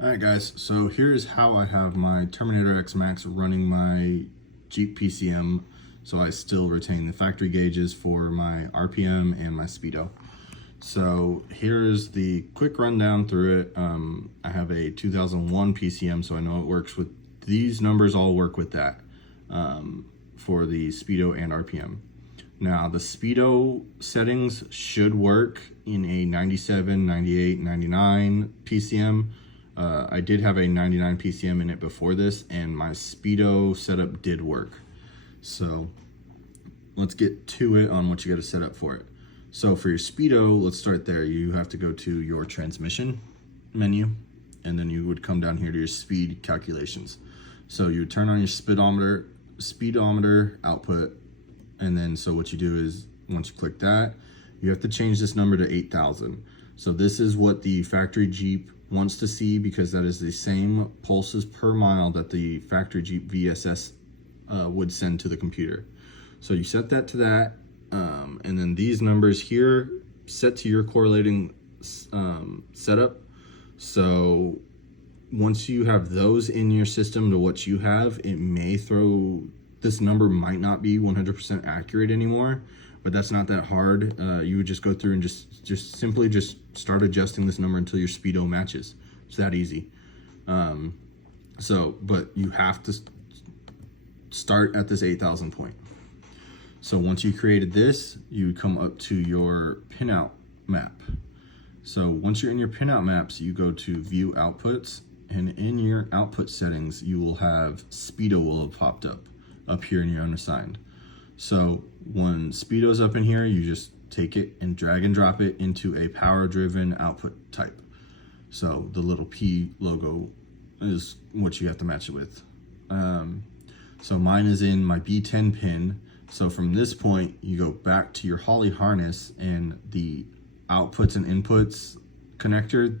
Alright guys, so here's how I have my Terminator X Max running my Jeep PCM, so I still retain the factory gauges for my RPM and my Speedo. So here's the quick rundown through it. I have a 2001 PCM, so I know it works with, these numbers all work with that for the Speedo and RPM. Now the Speedo settings should work in a 97, 98, 99 PCM. I did have a 99 PCM in it before this, and my Speedo setup did work. So let's get to it on what you got to set up for it. So for your Speedo, let's start there. You have to go to your transmission menu, and then you would come down here to your speed calculations. So you would turn on your speedometer output, and then so what you do is once you click that, you have to change this number to 8,000. So this is what the factory Jeep wants to see, because that is the same pulses per mile that the factory Jeep VSS would send to the computer. So you set that to that, and then these numbers here set to your correlating setup. So once you have those in your system to what you have, it may throw, this number might not be 100% accurate anymore, but that's not that hard. You would just go through and just simply start adjusting this number until your Speedo matches. It's that easy. But you have to start at this 8,000 point. So once you created this, you come up to your pinout map. So once you're in your pinout maps, you go to view outputs, and in your output settings, you will have Speedo will have popped up here in your unassigned. So when Speedo's up in here, you just take it and drag and drop it into a power-driven output type. So the little P logo is what you have to match it with. So mine is in my B10 pin. So from this point, you go back to your Holley harness, and the outputs and inputs connector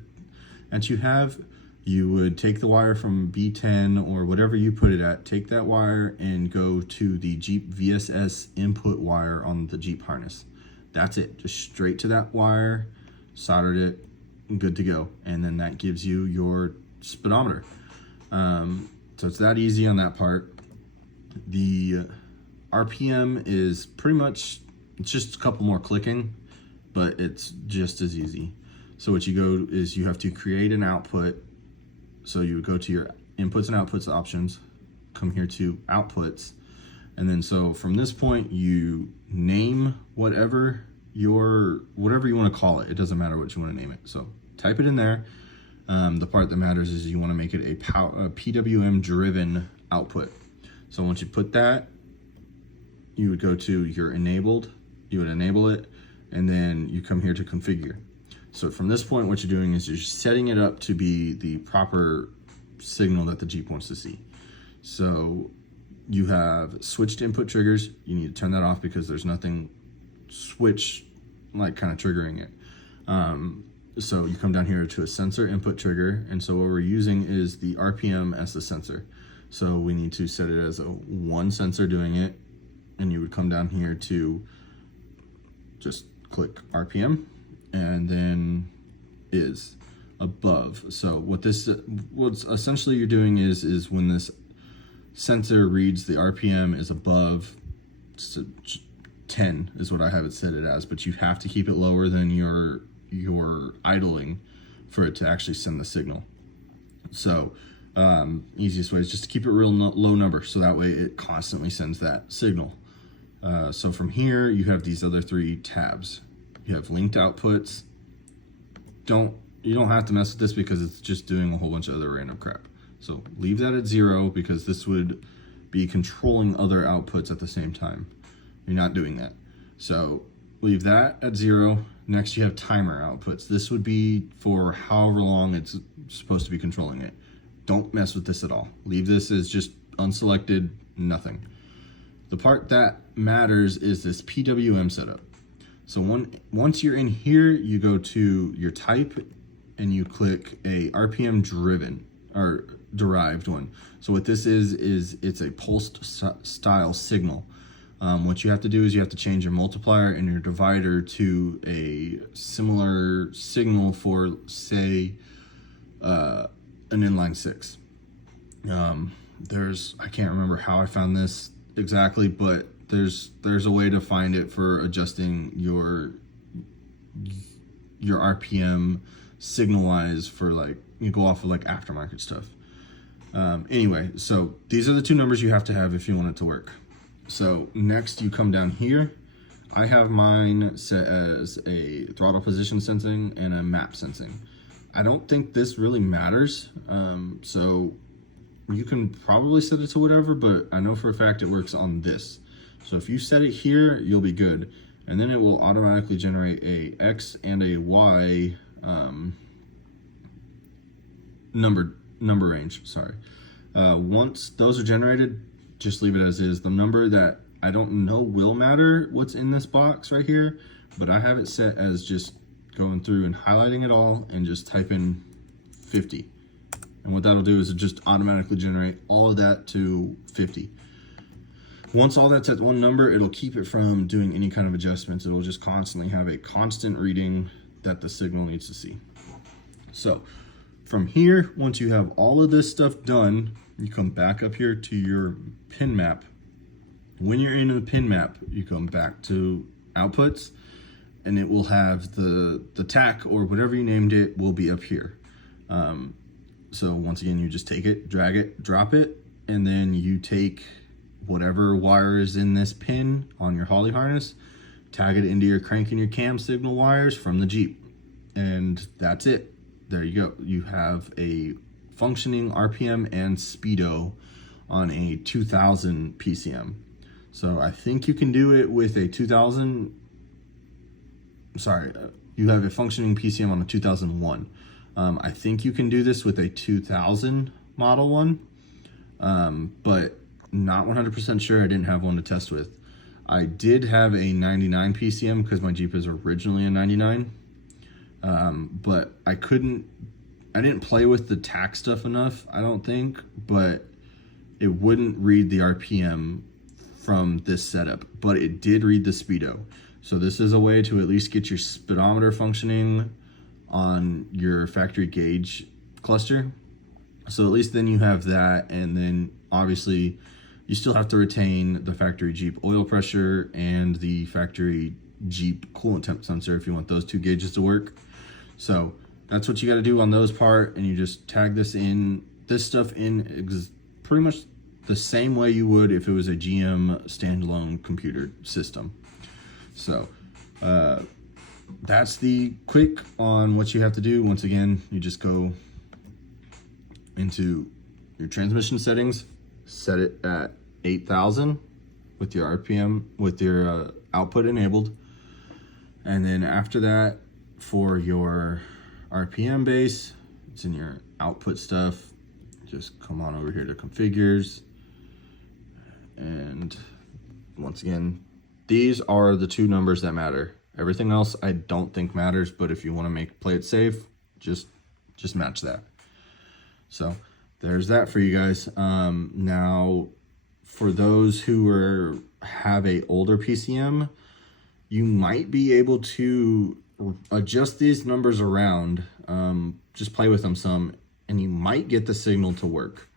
that you have, you would take the wire from B10 or whatever you put it at, take that wire and go to the Jeep VSS input wire on the Jeep harness. That's it, just straight to that wire, soldered it, good to go. And then that gives you your speedometer. So it's that easy on that part. The RPM is pretty much, it's just a couple more clicking, but it's just as easy. So what you go is you have to create an output. So you would go to your inputs and outputs options, come here to outputs, and then so from this point you name whatever you want to call it. It doesn't matter what you want to name it. So type it in there. The part that matters is you want to make it a PWM driven output. So once you put that, you would go to your enabled, you would enable it, and then you come here to configure. So from this point, what you're doing is you're setting it up to be the proper signal that the Jeep wants to see. So you have switched input triggers. You need to turn that off because there's nothing switch like kind of triggering it. So you come down here to a sensor input trigger. And so what we're using is the RPM as the sensor. So we need to set it as a one sensor doing it. And you would come down here to just click RPM, and then is above. So what's essentially you're doing is when this sensor reads the RPM is above 10 is what I have it set it as, but you have to keep it lower than your idling for it to actually send the signal. So easiest way is just to keep it real low number, so that way it constantly sends that signal. So from here you have these other three tabs. You have linked outputs. You don't have to mess with this because it's just doing a whole bunch of other random crap. So leave that at 0 because this would be controlling other outputs at the same time. You're not doing that. So leave that at 0. Next you have timer outputs. This would be for however long it's supposed to be controlling it. Don't mess with this at all. Leave this as just unselected, nothing. The part that matters is this PWM setup. So once you're in here, you go to your type and you click a RPM driven or derived one. So what this is it's a pulsed style signal. What you have to do is you have to change your multiplier and your divider to a similar signal for, say, an inline 6. I can't remember how I found this exactly, but there's a way to find it for adjusting your RPM signal wise for like, you go off of like aftermarket stuff. Anyway, so these are the two numbers you have to have if you want it to work. So next you come down here. I have mine set as a throttle position sensing and a map sensing. I don't think this really matters. So you can probably set it to whatever, but I know for a fact it works on this. So if you set it here, you'll be good. And then it will automatically generate a X and a Y number range, sorry. Once those are generated, just leave it as is. The number that I don't know will matter what's in this box right here, but I have it set as just going through and highlighting it all and just type in 50. And what that'll do is it just automatically generate all of that to 50. Once all that's at one number, it'll keep it from doing any kind of adjustments. It'll just constantly have a constant reading that the signal needs to see. So from here, once you have all of this stuff done, you come back up here to your pin map. When you're in the pin map, you come back to outputs, and it will have the tach or whatever you named it will be up here. So once again, you just take it, drag it, drop it, and then you take whatever wire is in this pin on your Holley harness, tag it into your crank and your cam signal wires from the Jeep, and that's it. There you go. You have a functioning RPM and Speedo on a 2000 PCM. So I think you can do it with a 2000, you have a functioning PCM on a 2001. I think you can do this with a 2000 model one, but not 100% sure. I didn't have one to test with. I did have a 99 PCM because my Jeep is originally a 99, but I didn't play with the tach stuff enough, I don't think, but it wouldn't read the RPM from this setup, but it did read the Speedo. So this is a way to at least get your speedometer functioning on your factory gauge cluster. So at least then you have that, and then obviously you still have to retain the factory Jeep oil pressure and the factory Jeep coolant temp sensor if you want those two gauges to work. So that's what you got to do on those part, and you just tag this stuff in pretty much the same way you would if it was a GM standalone computer system. So that's the quick on what you have to do. Once again, you just go into your transmission settings, set it at 8,000 with your RPM, with your output enabled. And then after that, for your RPM base, it's in your output stuff. Just come on over here to configures. And once again, these are the two numbers that matter. Everything else I don't think matters, but if you want to play it safe, just match that. So there's that for you guys. Now, for those who have a older PCM, you might be able to adjust these numbers around. Just play with them some, and you might get the signal to work.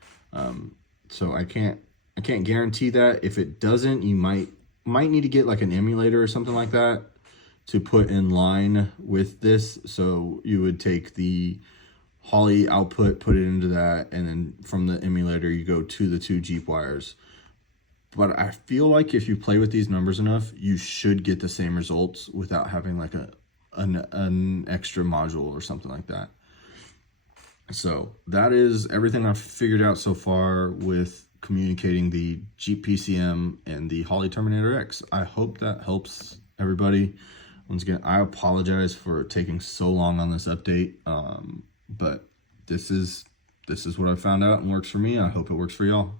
So I can't guarantee that. If it doesn't, you might need to get like an emulator or something like that to put in line with this. So you would take the Holley output, put it into that, and then from the emulator you go to the two Jeep wires. But I feel like if you play with these numbers enough, you should get the same results without having like an extra module or something like that. So that is everything I've figured out so far with communicating the Jeep PCM and the Holley Terminator X. I hope that helps everybody. Once again, I apologize for taking so long on this update, but this is what I found out and works for me. I hope it works for y'all.